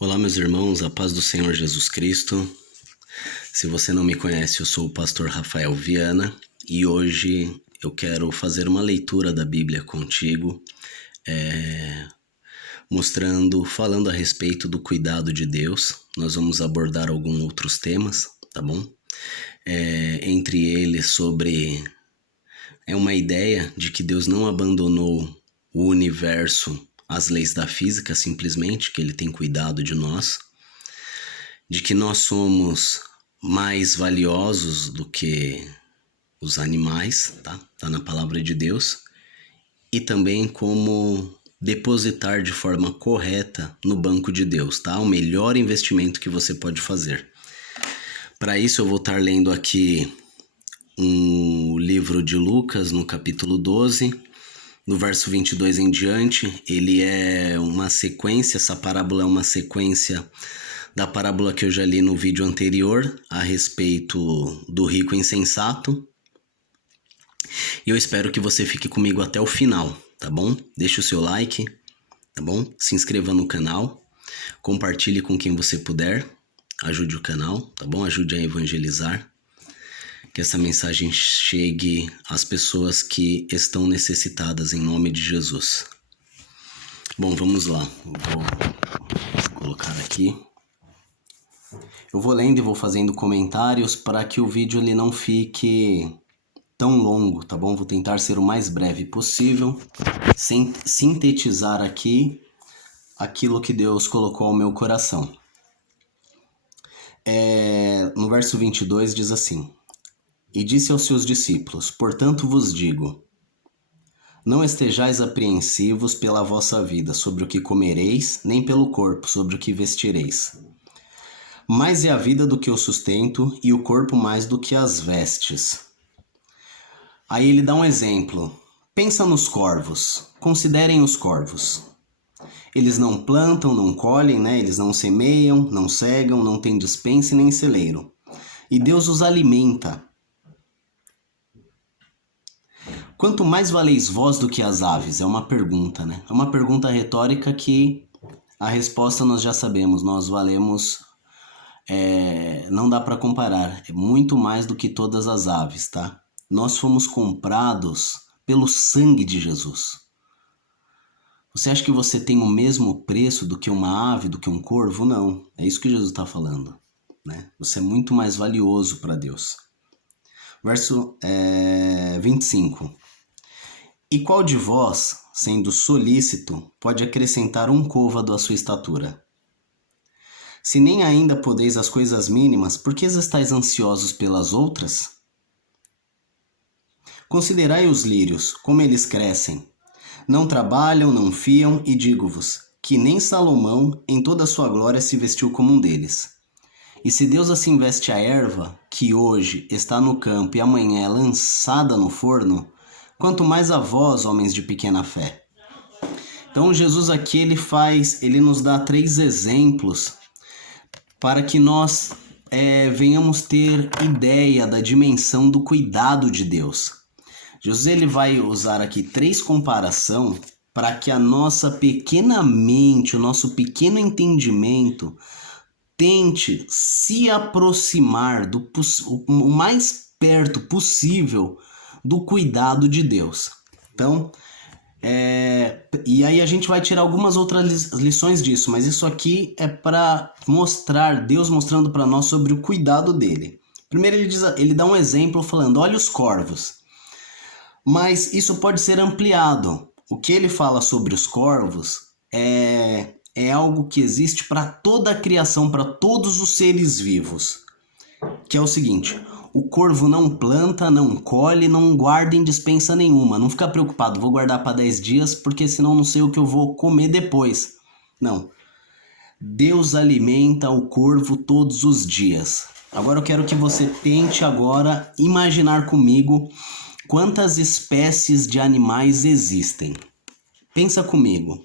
Olá, meus irmãos, a paz do Senhor Jesus Cristo. Se você não me conhece, eu sou o pastor Rafael Viana e hoje eu quero fazer uma leitura da Bíblia contigo, falando a respeito do cuidado de Deus. Nós vamos abordar alguns outros temas, tá bom? Entre eles sobre uma ideia de que Deus não abandonou o universo às leis da física, simplesmente, que Ele tem cuidado de nós, de que nós somos mais valiosos do que os animais, tá? Tá na palavra de Deus. E também como depositar de forma correta no banco de Deus, tá? O melhor investimento que você pode fazer. Para isso eu vou estar lendo aqui um livro de Lucas, no capítulo 12, no verso 22 em diante. Ele é uma sequência, essa parábola é uma sequência da parábola que eu já li no vídeo anterior a respeito do rico insensato. E eu espero que você fique comigo até o final, tá bom? Deixe o seu like, tá bom? Se inscreva no canal, compartilhe com quem você puder, ajude o canal, tá bom? Ajude a evangelizar, que essa mensagem chegue às pessoas que estão necessitadas em nome de Jesus. Bom, vamos lá. Vou colocar aqui. Eu vou lendo e vou fazendo comentários para que o vídeo ele não fique tão longo, tá bom? Vou tentar ser o mais breve possível, sem sintetizar aqui aquilo que Deus colocou ao meu coração. No verso 22 diz assim: E disse aos seus discípulos: Portanto vos digo, não estejais apreensivos pela vossa vida, sobre o que comereis, nem pelo corpo, sobre o que vestireis. Mais é a vida do que o sustento, e o corpo mais do que as vestes. Aí ele dá um exemplo. Pensa nos corvos. Considerem os corvos. Eles não plantam, não colhem, né? Eles não semeiam, não cegam, não têm despensa e nem celeiro. E Deus os alimenta. Quanto mais valeis vós do que as aves? É uma pergunta, né? É uma pergunta retórica que a resposta nós já sabemos. Nós valemos... não dá para comparar. É muito mais do que todas as aves, tá? Nós fomos comprados pelo sangue de Jesus. Você acha que você tem o mesmo preço do que uma ave, do que um corvo? Não. É isso que Jesus está falando, né? Você é muito mais valioso para Deus. Verso 25. E qual de vós, sendo solícito, pode acrescentar um côvado à sua estatura? Se nem ainda podeis as coisas mínimas, por que estáis ansiosos pelas outras? Considerai os lírios, como eles crescem. Não trabalham, não fiam, e digo-vos, que nem Salomão, em toda a sua glória, se vestiu como um deles. E se Deus assim veste a erva, que hoje está no campo e amanhã é lançada no forno, quanto mais a vós, homens de pequena fé. Então Jesus aqui ele nos dá 3 exemplos para que nós venhamos ter ideia da dimensão do cuidado de Deus. Jesus ele vai usar aqui 3 comparações para que a nossa pequena mente, o nosso pequeno entendimento tente se aproximar o mais perto possível do cuidado de Deus. Então, e aí a gente vai tirar algumas outras lições disso, mas isso aqui é para mostrar, Deus mostrando para nós sobre o cuidado dele. Primeiro ele dá um exemplo falando, olha os corvos. Mas isso pode ser ampliado. O que ele fala sobre os corvos é algo que existe para toda a criação, para todos os seres vivos. Que é o seguinte, o corvo não planta, não colhe, não guarda em despensa nenhuma. Não fica preocupado, vou guardar para 10 dias porque senão não sei o que eu vou comer depois. Não. Deus alimenta o corvo todos os dias. Agora eu quero que você tente agora imaginar comigo quantas espécies de animais existem. Pensa comigo.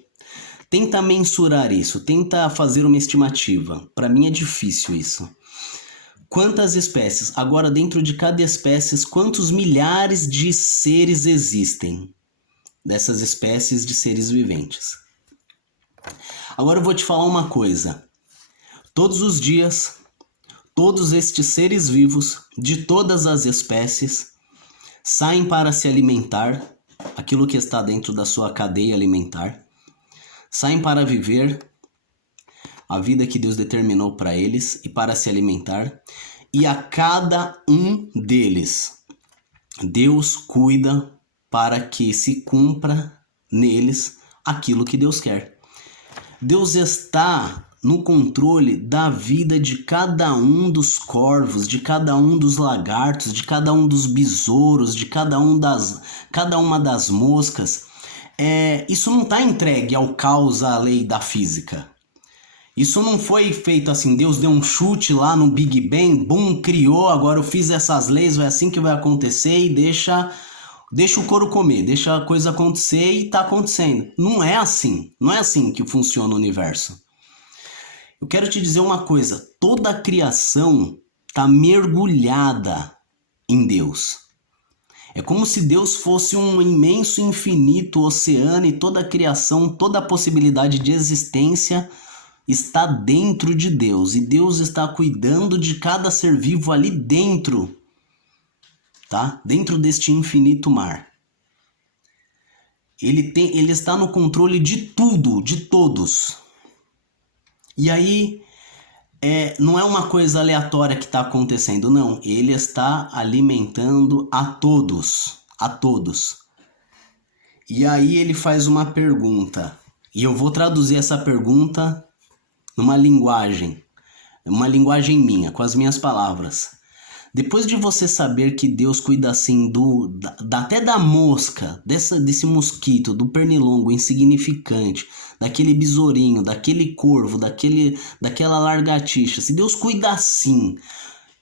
Tenta mensurar isso, tenta fazer uma estimativa. Para mim é difícil isso. Quantas espécies? Agora, dentro de cada espécie, quantos milhares de seres existem? Dessas espécies de seres viventes. Agora eu vou te falar uma coisa. Todos os dias, todos estes seres vivos, de todas as espécies, saem para se alimentar, aquilo que está dentro da sua cadeia alimentar, saem para viver a vida que Deus determinou para eles e para se alimentar, e a cada um deles, Deus cuida para que se cumpra neles aquilo que Deus quer. Deus está no controle da vida de cada um dos corvos, de cada um dos lagartos, de cada um dos besouros, de cada uma das moscas. Isso não está entregue ao caos, à lei da física. Isso não foi feito assim, Deus deu um chute lá no Big Bang, bum, criou, agora eu fiz essas leis, é assim que vai acontecer e deixa o couro comer, deixa a coisa acontecer e tá acontecendo. Não é assim que funciona o universo. Eu quero te dizer uma coisa, toda a criação tá mergulhada em Deus. É como se Deus fosse um imenso, infinito oceano e toda a criação, toda a possibilidade de existência está dentro de Deus. E Deus está cuidando de cada ser vivo ali dentro, tá? Dentro deste infinito mar. Ele está no controle de tudo, de todos. E aí, não é uma coisa aleatória que está acontecendo, não. Ele está alimentando a todos, a todos. E aí ele faz uma pergunta, e eu vou traduzir essa pergunta numa linguagem minha, com as minhas palavras. Depois de você saber que Deus cuida assim até da mosca, desse mosquito, do pernilongo insignificante, daquele besourinho, daquele corvo, daquela lagartixa, se Deus cuida assim,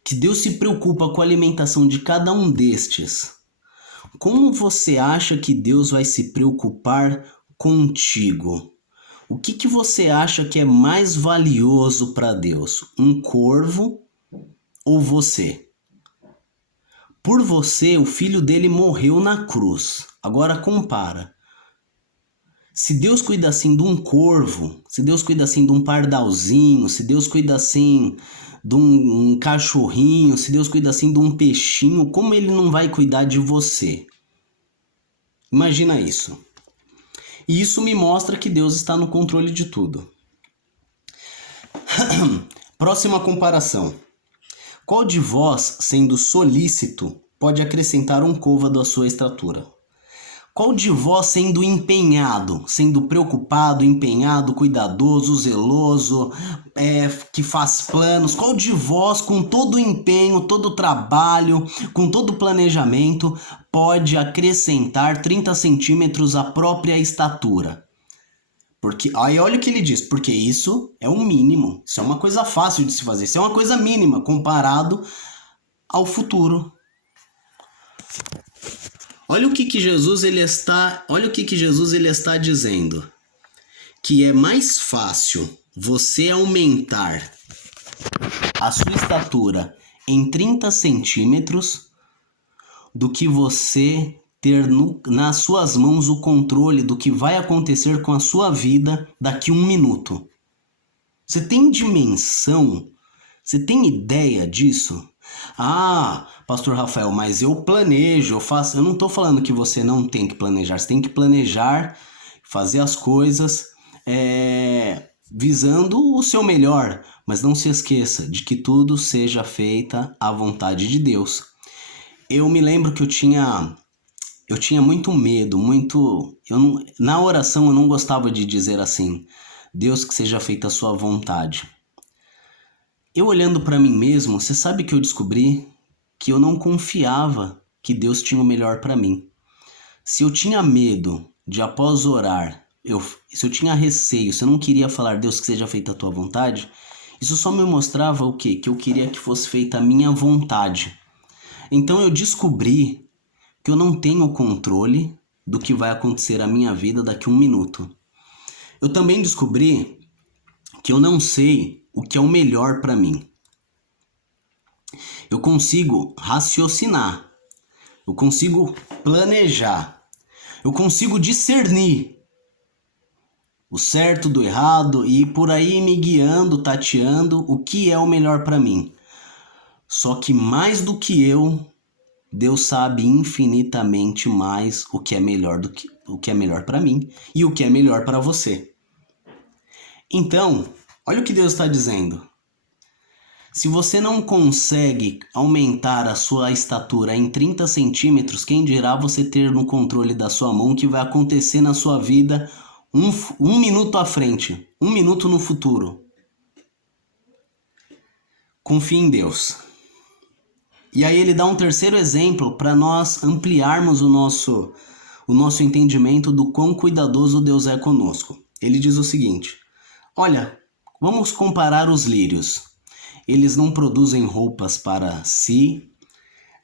que Deus se preocupa com a alimentação de cada um destes, como você acha que Deus vai se preocupar contigo? O que você acha que é mais valioso para Deus? Um corvo ou você? Por você, o filho dele morreu na cruz. Agora compara. Se Deus cuida assim de um corvo, se Deus cuida assim de um pardalzinho, se Deus cuida assim de um cachorrinho, se Deus cuida assim de um peixinho, como ele não vai cuidar de você? Imagina isso. E isso me mostra que Deus está no controle de tudo. Próxima comparação. Qual de vós, sendo solícito, pode acrescentar um côvado à sua estatura? Qual de vós, sendo empenhado, sendo preocupado, empenhado, cuidadoso, zeloso, que faz planos, qual de vós, com todo o empenho, todo o trabalho, com todo o planejamento, pode acrescentar 30 centímetros à própria estatura? Porque, aí olha o que ele diz, porque isso é o mínimo, isso é uma coisa fácil de se fazer, isso é uma coisa mínima comparado ao futuro. Olha o que Jesus ele está dizendo, que é mais fácil você aumentar a sua estatura em 30 centímetros do que você ter nas suas mãos o controle do que vai acontecer com a sua vida daqui a 1 minuto. Você tem dimensão? Você tem ideia disso? Ah, Pastor Rafael, mas eu planejo, eu faço... Eu não estou falando que você não tem que planejar. Você tem que planejar, fazer as coisas visando o seu melhor. Mas não se esqueça de que tudo seja feita à vontade de Deus. Eu me lembro que eu tinha muito medo, na oração eu não gostava de dizer assim, Deus, que seja feita a sua vontade. Eu olhando para mim mesmo, você sabe que eu descobri que eu não confiava que Deus tinha o melhor para mim. Se eu tinha medo de após orar, se eu tinha receio, se eu não queria falar Deus, que seja feita a tua vontade, isso só me mostrava o quê? Que eu queria que fosse feita a minha vontade. Então eu descobri que eu não tenho controle do que vai acontecer na minha vida daqui a 1 minuto. Eu também descobri que eu não sei o que é o melhor para mim. Eu consigo raciocinar, eu consigo planejar, eu consigo discernir o certo do errado e por aí me guiando, tateando o que é o melhor para mim. Só que mais do que eu, Deus sabe infinitamente mais o que é melhor do que o que é melhor para mim e o que é melhor para você. Então, olha o que Deus está dizendo. Se você não consegue aumentar a sua estatura em 30 centímetros, quem dirá você ter no controle da sua mão o que vai acontecer na sua vida um minuto à frente, um minuto no futuro. Confie em Deus. E aí ele dá um terceiro exemplo para nós ampliarmos o nosso entendimento do quão cuidadoso Deus é conosco. Ele diz o seguinte: olha, vamos comparar os lírios. Eles não produzem roupas para si,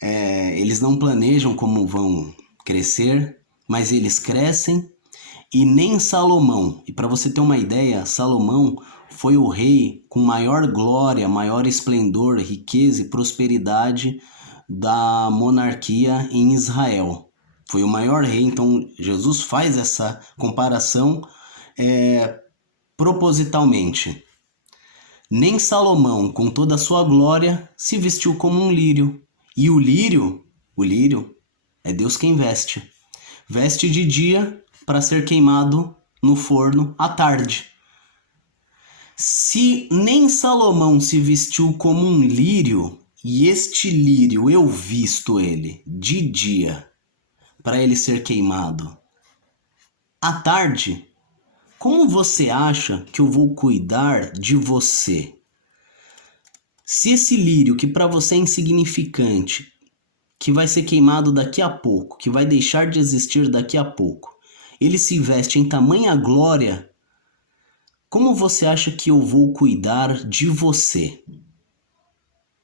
eles não planejam como vão crescer, mas eles crescem. E nem Salomão, e para você ter uma ideia, Salomão foi o rei com maior glória, maior esplendor, riqueza e prosperidade da monarquia em Israel. Foi o maior rei, então Jesus faz essa comparação propositalmente. Nem Salomão, com toda a sua glória, se vestiu como um lírio. E o lírio é Deus quem veste. Veste de dia para ser queimado no forno à tarde. Se nem Salomão se vestiu como um lírio, e este lírio eu visto ele de dia para ele ser queimado à tarde, como você acha que eu vou cuidar de você? Se esse lírio que para você é insignificante, que vai ser queimado daqui a pouco, que vai deixar de existir daqui a pouco, ele se veste em tamanha glória, como você acha que eu vou cuidar de você?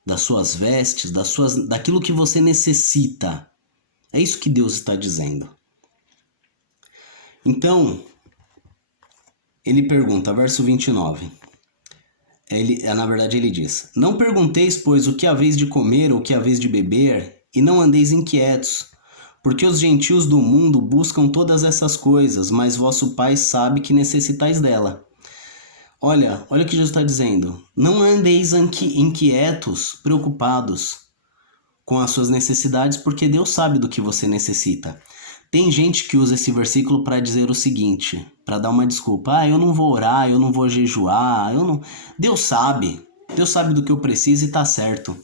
Das suas vestes, daquilo que você necessita. É isso que Deus está dizendo. Então, ele pergunta, verso 29. Na verdade ele diz: não pergunteis, pois, o que haveis de comer ou o que haveis de beber, e não andeis inquietos. Porque os gentios do mundo buscam todas essas coisas, mas vosso Pai sabe que necessitais dela. Olha o que Jesus está dizendo. Não andeis inquietos, preocupados com as suas necessidades, porque Deus sabe do que você necessita. Tem gente que usa esse versículo para dizer o seguinte, para dar uma desculpa. Eu não vou orar, eu não vou jejuar, Deus sabe do que eu preciso e tá certo.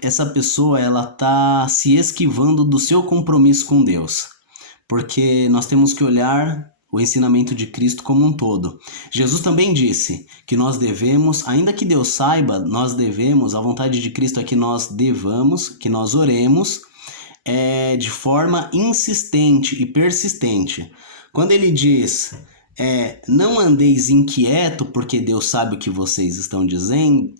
Essa pessoa, ela tá se esquivando do seu compromisso com Deus. Porque nós temos que olhar o ensinamento de Cristo como um todo. Jesus também disse que nós devemos, ainda que Deus saiba, nós devemos, a vontade de Cristo é que nós oremos de forma insistente e persistente. Quando ele diz, não andeis inquieto porque Deus sabe o que vocês estão dizendo,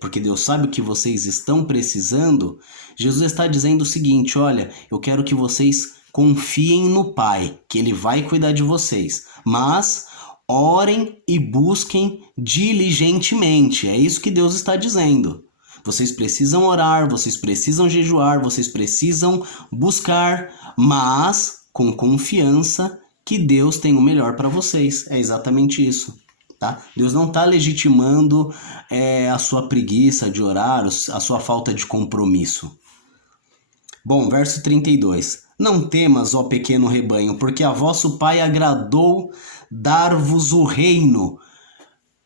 porque Deus sabe o que vocês estão precisando, Jesus está dizendo o seguinte: olha, eu quero que vocês confiem no Pai, que Ele vai cuidar de vocês, mas orem e busquem diligentemente. É isso que Deus está dizendo. Vocês precisam orar, vocês precisam jejuar, vocês precisam buscar, mas com confiança que Deus tem o melhor para vocês. É exatamente isso. Tá? Deus não está legitimando a sua preguiça de orar, a sua falta de compromisso. Bom, verso 32. Não temas, ó pequeno rebanho, porque a vosso Pai agradou dar-vos o reino.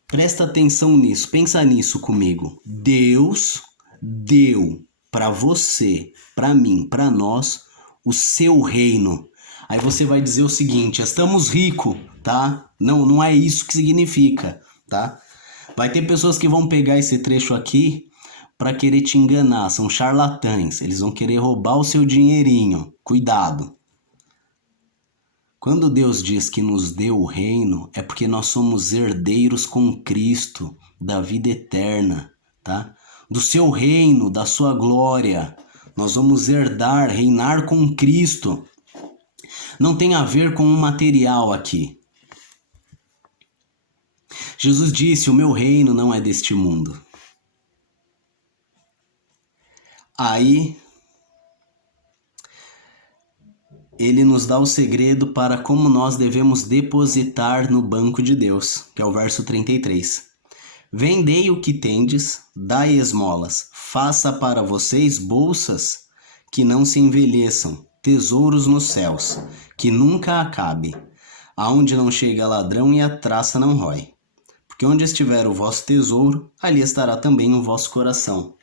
Presta atenção nisso, pensa nisso comigo. Deus deu para você, para mim, para nós, o seu reino. Aí você vai dizer o seguinte: estamos ricos, tá? Não é isso que significa, tá? Vai ter pessoas que vão pegar esse trecho aqui para querer te enganar, são charlatães, eles vão querer roubar o seu dinheirinho. Cuidado. Quando Deus diz que nos deu o reino, é porque nós somos herdeiros com Cristo da vida eterna, tá? Do seu reino, da sua glória. Nós vamos herdar, reinar com Cristo. Não tem a ver com o material aqui. Jesus disse: o meu reino não é deste mundo. Aí, ele nos dá o segredo para como nós devemos depositar no banco de Deus, que é o verso 33. Vendei o que tendes, dai esmolas, faça para vocês bolsas que não se envelheçam, tesouros nos céus, que nunca acabe, aonde não chega ladrão e a traça não rói. Porque onde estiver o vosso tesouro, ali estará também o vosso coração.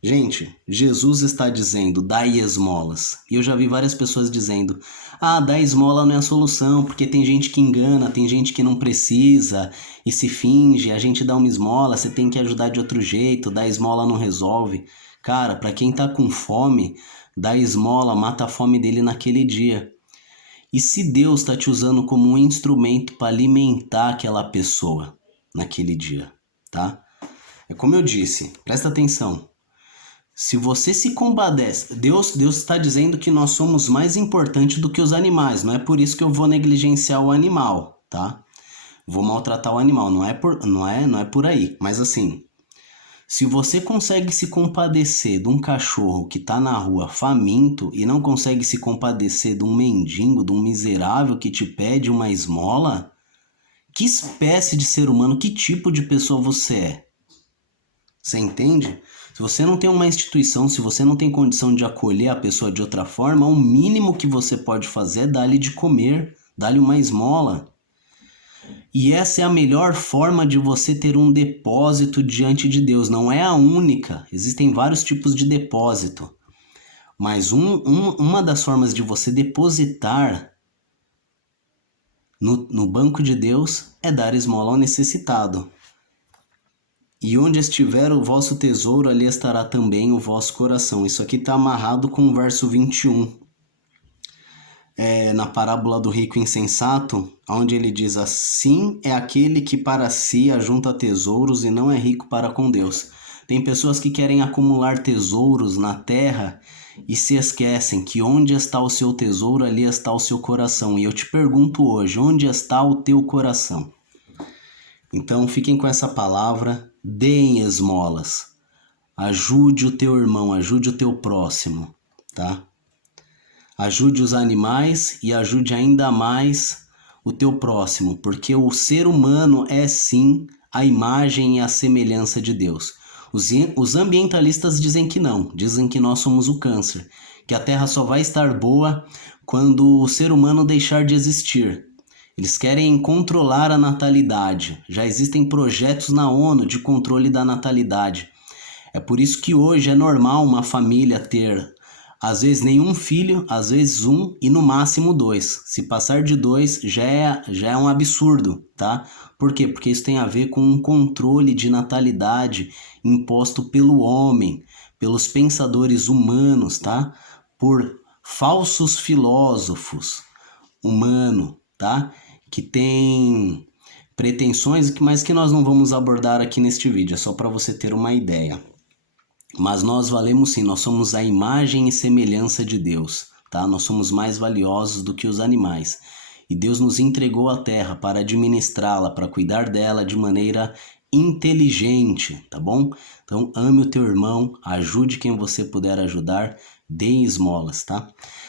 Gente, Jesus está dizendo, dai esmolas. E eu já vi várias pessoas dizendo, dar esmola não é a solução, porque tem gente que engana, tem gente que não precisa e se finge, a gente dá uma esmola, você tem que ajudar de outro jeito, dar esmola não resolve. Cara, para quem tá com fome, dar esmola mata a fome dele naquele dia. E se Deus está te usando como um instrumento para alimentar aquela pessoa naquele dia, tá? É como eu disse, presta atenção. Se você se compadece, Deus está dizendo que nós somos mais importantes do que os animais. Não é por isso que eu vou negligenciar o animal, tá? Vou maltratar o animal, não é por aí. Mas assim, se você consegue se compadecer de um cachorro que tá na rua faminto e não consegue se compadecer de um mendigo, de um miserável que te pede uma esmola, que espécie de ser humano, que tipo de pessoa você é? Você entende? Se você não tem uma instituição, se você não tem condição de acolher a pessoa de outra forma, o mínimo que você pode fazer é dar-lhe de comer, dar-lhe uma esmola. E essa é a melhor forma de você ter um depósito diante de Deus. Não é a única, existem vários tipos de depósito. Mas uma das formas de você depositar no banco de Deus é dar esmola ao necessitado. E onde estiver o vosso tesouro, ali estará também o vosso coração. Isso aqui está amarrado com o verso 21. Na parábola do rico insensato, onde ele diz, assim é aquele que para si ajunta tesouros e não é rico para com Deus. Tem pessoas que querem acumular tesouros na terra e se esquecem que onde está o seu tesouro, ali está o seu coração. E eu te pergunto hoje, onde está o teu coração? Então fiquem com essa palavra, deem esmolas, ajude o teu irmão, ajude o teu próximo, tá? Ajude os animais e ajude ainda mais o teu próximo, porque o ser humano é sim a imagem e a semelhança de Deus. Os ambientalistas dizem que não, dizem que nós somos o câncer, que a terra só vai estar boa quando o ser humano deixar de existir. Eles querem controlar a natalidade. Já existem projetos na ONU de controle da natalidade. É por isso que hoje é normal uma família ter, às vezes, nenhum filho, às vezes um e no máximo 2. Se passar de 2 já é um absurdo, tá? Por quê? Porque isso tem a ver com um controle de natalidade imposto pelo homem, pelos pensadores humanos, tá? Por falsos filósofos humanos, tá? Que tem pretensões, mas que nós não vamos abordar aqui neste vídeo, é só para você ter uma ideia. Mas nós valemos sim, nós somos a imagem e semelhança de Deus, tá? Nós somos mais valiosos do que os animais. E Deus nos entregou a terra para administrá-la, para cuidar dela de maneira inteligente, tá bom? Então ame o teu irmão, ajude quem você puder ajudar, dê esmolas, tá?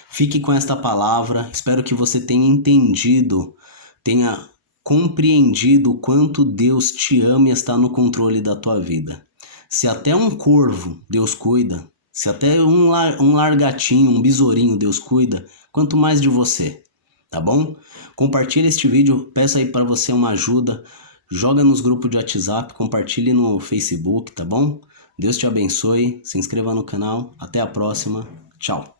Fique com esta palavra, espero que você tenha entendido, tenha compreendido o quanto Deus te ama e está no controle da tua vida. Se até um corvo Deus cuida, se até um largatinho, um besourinho Deus cuida, quanto mais de você, tá bom? Compartilhe este vídeo, peço aí para você uma ajuda, joga nos grupos de WhatsApp, compartilhe no Facebook, tá bom? Deus te abençoe, se inscreva no canal, até a próxima, tchau!